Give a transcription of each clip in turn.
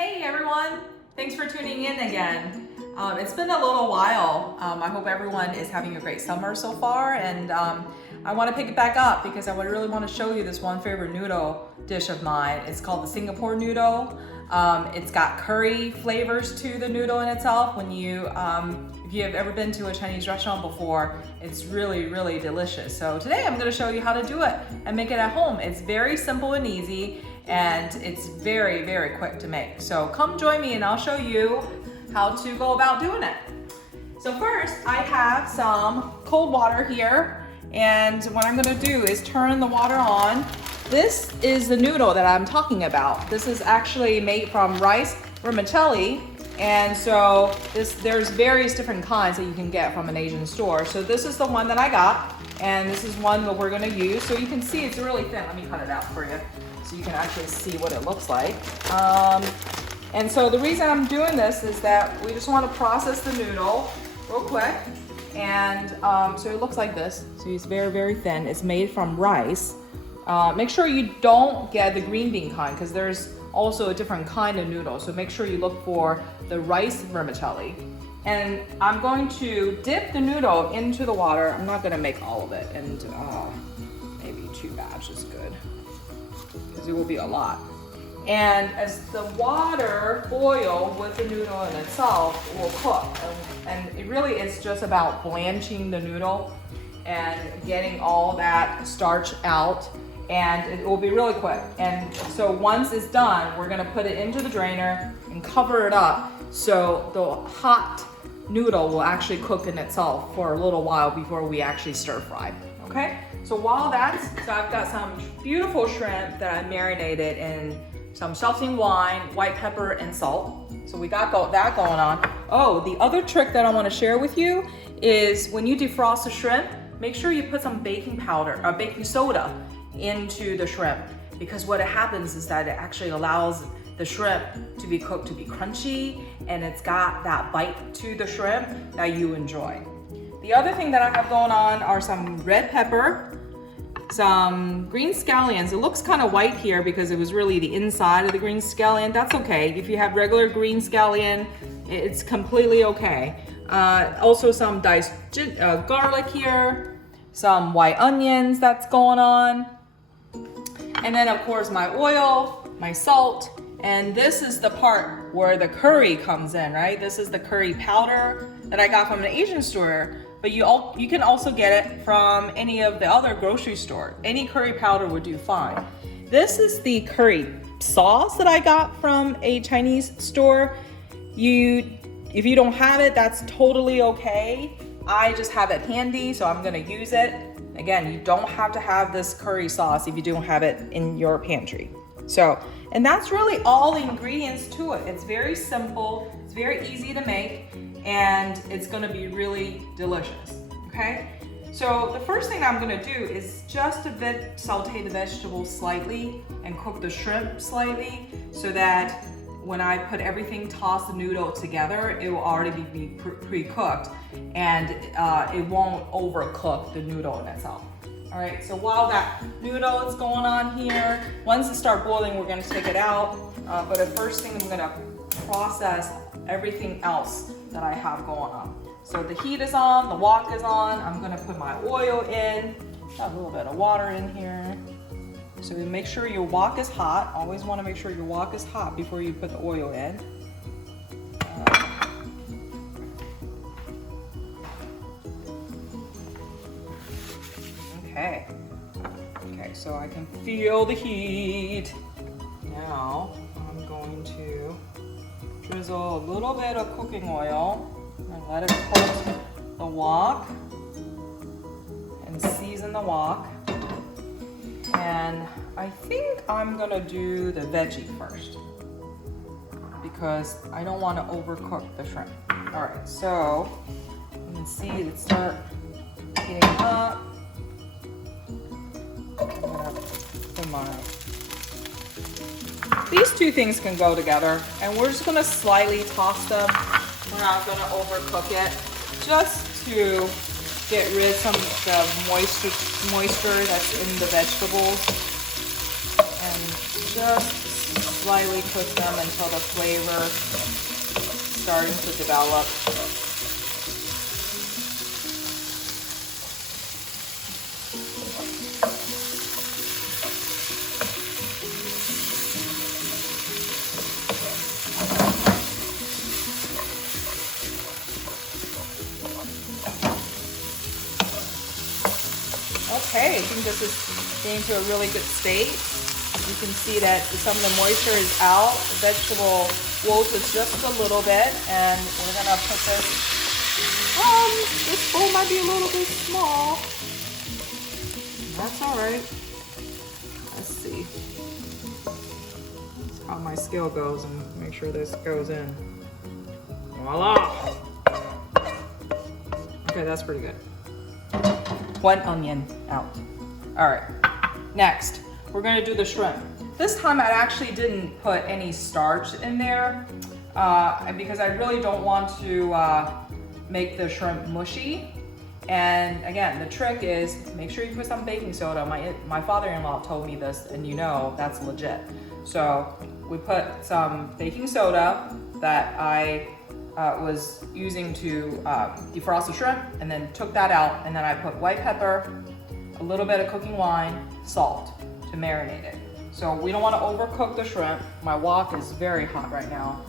Hey everyone, thanks for tuning in again. It's been a little while. I hope everyone is having a great summer so far, and I want to pick it back up because I really want to show you this one favorite noodle dish of mine. It's called the Singapore noodle. It's got curry flavors to the noodle in itself. If you have ever been to a Chinese restaurant before, it's really delicious. So today I'm going to show you how to do it and make it at home. It's very simple and easy, and it's very quick to make. So come join me and I'll show you how to go about doing it. So first, I have some cold water here, and what I'm going to do is turn the water on. This is the noodle that I'm talking about. This is actually made from rice vermicelli, and so there's various different kinds that you can get from an Asian store. So this is the one that I got, and this is one that we're going to use. So you can see it's really thin. Let me cut it out for you so you can actually see what it looks like. And so the reason I'm doing this is that we just want to process the noodle real quick. And so it looks like this. So it's very thin. It's made from rice. Make sure you don't get the green bean kind, because there's also a different kind of noodle. So make sure you look for the rice vermicelli. And I'm going to dip the noodle into the water. I'm not going to make all of it, and maybe 2 batches is good, because it will be a lot. And as the water boils with the noodle in itself, it will cook. And it really is just about blanching the noodle and getting all that starch out. And it will be really quick. And so once it's done, we're gonna put it into the drainer and cover it up so the hot noodle will actually cook in itself for a little while before we actually stir fry, okay? So I've got some beautiful shrimp that I marinated in some shaoxing wine, white pepper, and salt. So we got that going on. Oh, the other trick that I wanna share with you is when you defrost the shrimp, make sure you put some baking soda into the shrimp, because what happens is that it actually allows the shrimp to be cooked to be crunchy, and it's got that bite to the shrimp that you enjoy. The other thing that I have going on are some red pepper, some green scallions. It looks kind of white here because it was really the inside of the green scallion. That's okay. If you have regular green scallion, it's completely okay. Also some diced garlic here, some white onions that's going on. And then of course my oil, my salt, and this is the part where the curry comes in, right? This is the curry powder that I got from an Asian store, but you can also get it from any of the other grocery store. Any curry powder would do fine. This is the curry sauce that I got from a Chinese store. If you don't have it, that's totally okay. I just have it handy, so I'm gonna use it. Again, you don't have to have this curry sauce if you don't have it in your pantry. And that's really all the ingredients to it. It's very simple, it's very easy to make, and it's gonna be really delicious, okay? So the first thing I'm gonna do is just a bit saute the vegetables slightly and cook the shrimp slightly, so that when I put everything, toss the noodle together, it will already be pre-cooked, and it won't overcook the noodle in itself. All right, so while that noodle is going on here, once it starts boiling, we're gonna take it out. But the first thing, I'm gonna process everything else that I have going on. So the heat is on, the wok is on. I'm gonna put my oil in, got a little bit of water in here. So make sure your wok is hot. Always wanna make sure your wok is hot before you put the oil in. Okay, so I can feel the heat. Now, I'm going to drizzle a little bit of cooking oil and let it coat the wok and season the wok. And I think I'm gonna do the veggie first, because I don't want to overcook the shrimp. All right, so you can see it start heating up. These two things can go together, and we're just gonna slightly toss them. We're not gonna overcook it, just to get rid of some of the moisture that's in the vegetables, and just slightly cook them until the flavor is starting to develop. Okay, I think this is getting to a really good state. You can see that some of the moisture is out. The vegetable wilted just a little bit, and we're gonna put this. This bowl might be a little bit small. That's all right. Let's see. That's how my scale goes, and make sure this goes in. Voila! Okay, that's pretty good. 1 onion out. All right, next, we're gonna do the shrimp. This time I actually didn't put any starch in there because I really don't want to make the shrimp mushy. And again, the trick is make sure you put some baking soda. My father-in-law told me this, and you know that's legit. So we put some baking soda that I was using to defrost the shrimp, and then took that out, and then I put white pepper, a little bit of cooking wine, salt to marinate it. So we don't want to overcook the shrimp. My wok is very hot right now.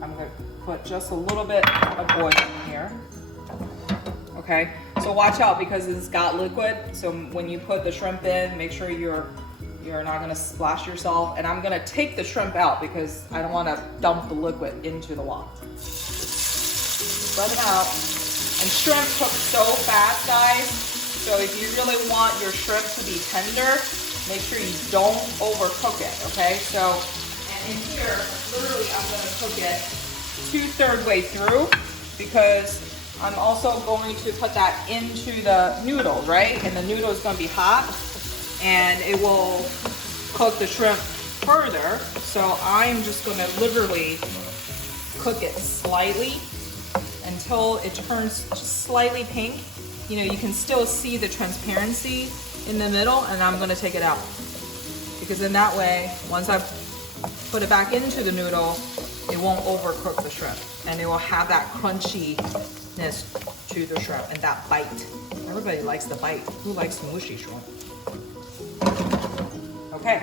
I'm going to put just a little bit of oil in here. Okay, so watch out because it's got liquid. So when you put the shrimp in, make sure you're not going to splash yourself. And I'm going to take the shrimp out because I don't want to dump the liquid into the wok. Let it out. And shrimp cook so fast, guys. So if you really want your shrimp to be tender, make sure you don't overcook it, okay? So, and in here, literally I'm gonna cook it 2/3 way through because I'm also going to put that into the noodles, right? And the noodle is gonna be hot and it will cook the shrimp further. So I'm just gonna literally cook it slightly until it turns just slightly pink. You know, you can still see the transparency in the middle, and I'm gonna take it out. Because in that way, once I put it back into the noodle, it won't overcook the shrimp. And it will have that crunchiness to the shrimp and that bite. Everybody likes the bite. Who likes mushy shrimp? Okay,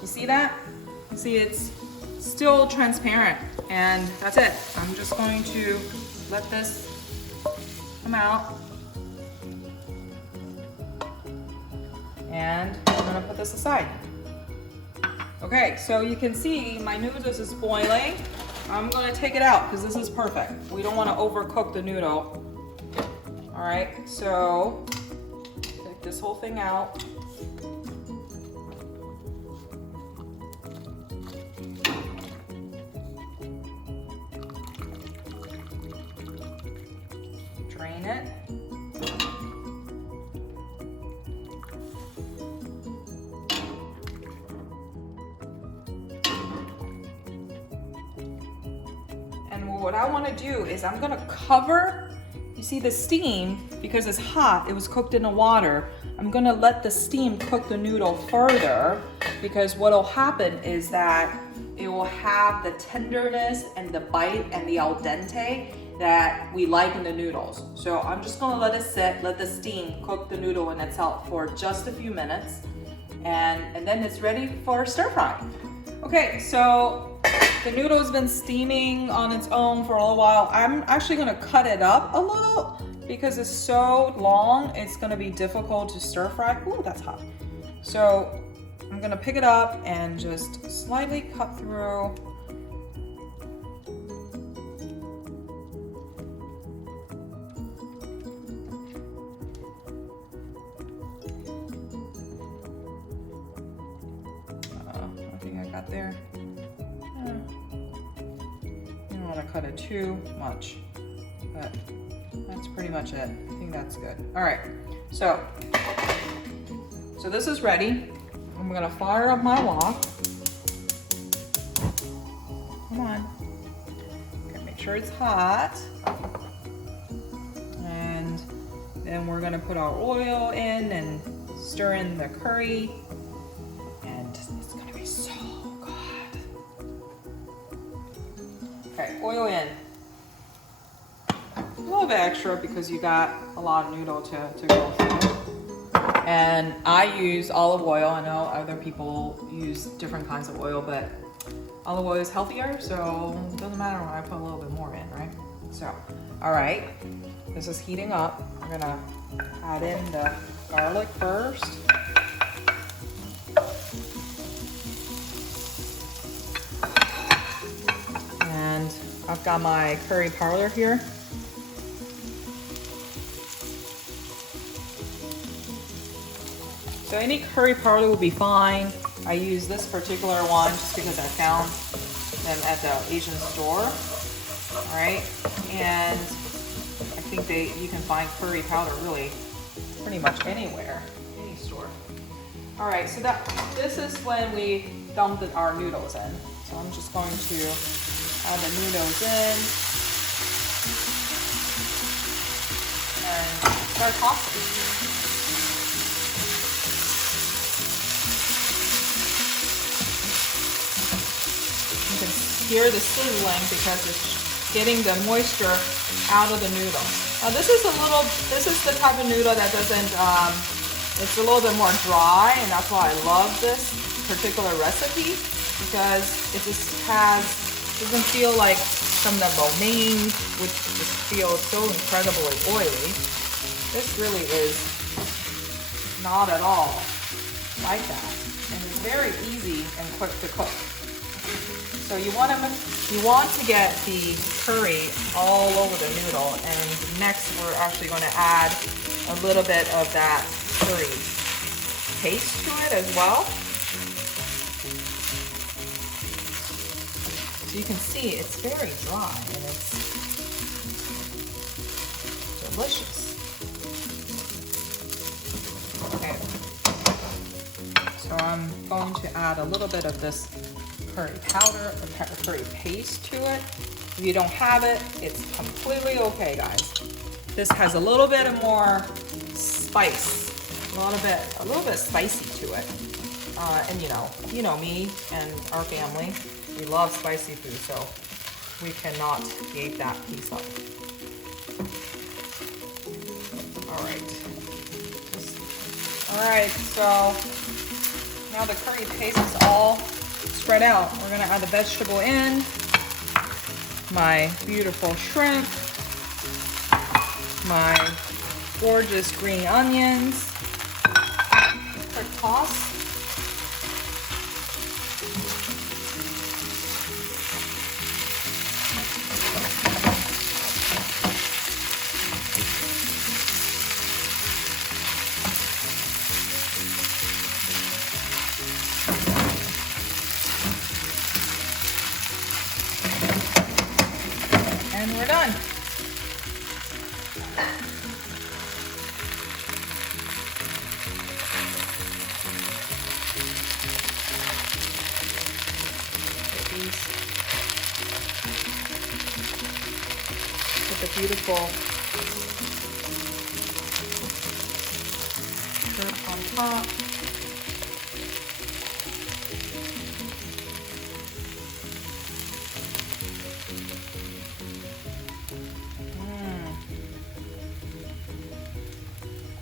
you see that? You see it's still transparent, and that's it. I'm just going to let this come out. And I'm gonna put this aside. Okay, so you can see my noodles is boiling. I'm gonna take it out because this is perfect. We don't wanna overcook the noodle. All right, so take this whole thing out. Drain it. And what I want to do is I'm going to cover, you see the steam, because it's hot, it was cooked in the water. I'm going to let the steam cook the noodle further, because what will happen is that it will have the tenderness and the bite and the al dente that we like in the noodles. So I'm just gonna let it sit, let the steam cook the noodle in itself for just a few minutes, and then it's ready for stir fry. Okay, so the noodle's been steaming on its own for a little while. I'm actually gonna cut it up a little because it's so long, it's gonna be difficult to stir fry. Ooh, that's hot. So I'm gonna pick it up and just slightly cut through. There. You don't want to cut it too much, but that's pretty much it. I think that's good. All right, so this is ready. I'm gonna fire up my wok. Come on. Okay, make sure it's hot. And then we're gonna put our oil in and stir in the curry. And it's gonna be so good. Okay, oil in. A little bit extra because you got a lot of noodle to go through. And I use olive oil. I know other people use different kinds of oil, but olive oil is healthier, so it doesn't matter when I put a little bit more in, right? So, all right, this is heating up. I'm gonna add in the garlic first. And I've got my curry powder here. So any curry powder will be fine. I use this particular one just because I found them at the Asian store. All right, and I think you can find curry powder really pretty much anywhere, any store. All right, so this is when we dumped our noodles in. So I'm just going to add the noodles in and start tossing. You can hear the sizzling because it's getting the moisture out of the noodle. Now this is the type of noodle that doesn't, it's a little bit more dry, and that's why I love this particular recipe, because it just doesn't feel like some of the lo mein, which just feels so incredibly oily. This really is not at all like that, and it's very easy and quick to cook. So you want to get the curry all over the noodle, and next we're actually going to add a little bit of that curry paste to it as well. So you can see it's very dry and it's delicious. Okay, so I'm going to add a little bit of this curry powder or curry paste to it. If you don't have it, it's completely okay, guys. This has a little bit of more spice, a little bit spicy to it. And you know me and our family, we love spicy food, so we cannot give that piece up. All right, so now the curry paste is all spread out. We're gonna add the vegetable in, my beautiful shrimp, my gorgeous green onions. Quick toss. And we're done. With the beautiful shrimp on top.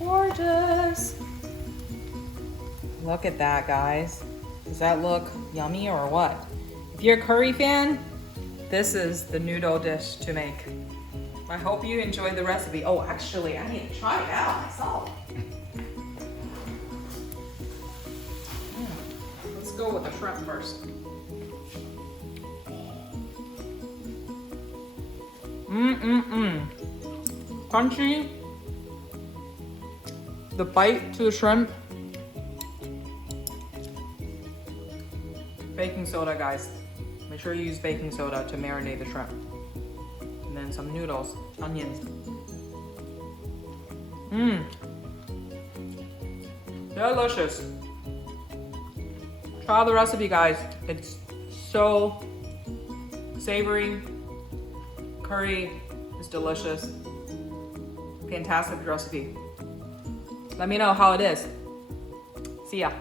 Gorgeous. Look at that, guys. Does that look yummy or what? If you're a curry fan, this is the noodle dish to make. I hope you enjoyed the recipe. Oh, actually, I need to try it out myself. Let's go with the shrimp first. Crunchy. The bite to the shrimp. Baking soda, guys. Make sure you use baking soda to marinate the shrimp. And then some noodles, onions. Delicious. Try the recipe, guys. It's so savory. Curry is delicious. Fantastic recipe. Let me know how it is. See ya.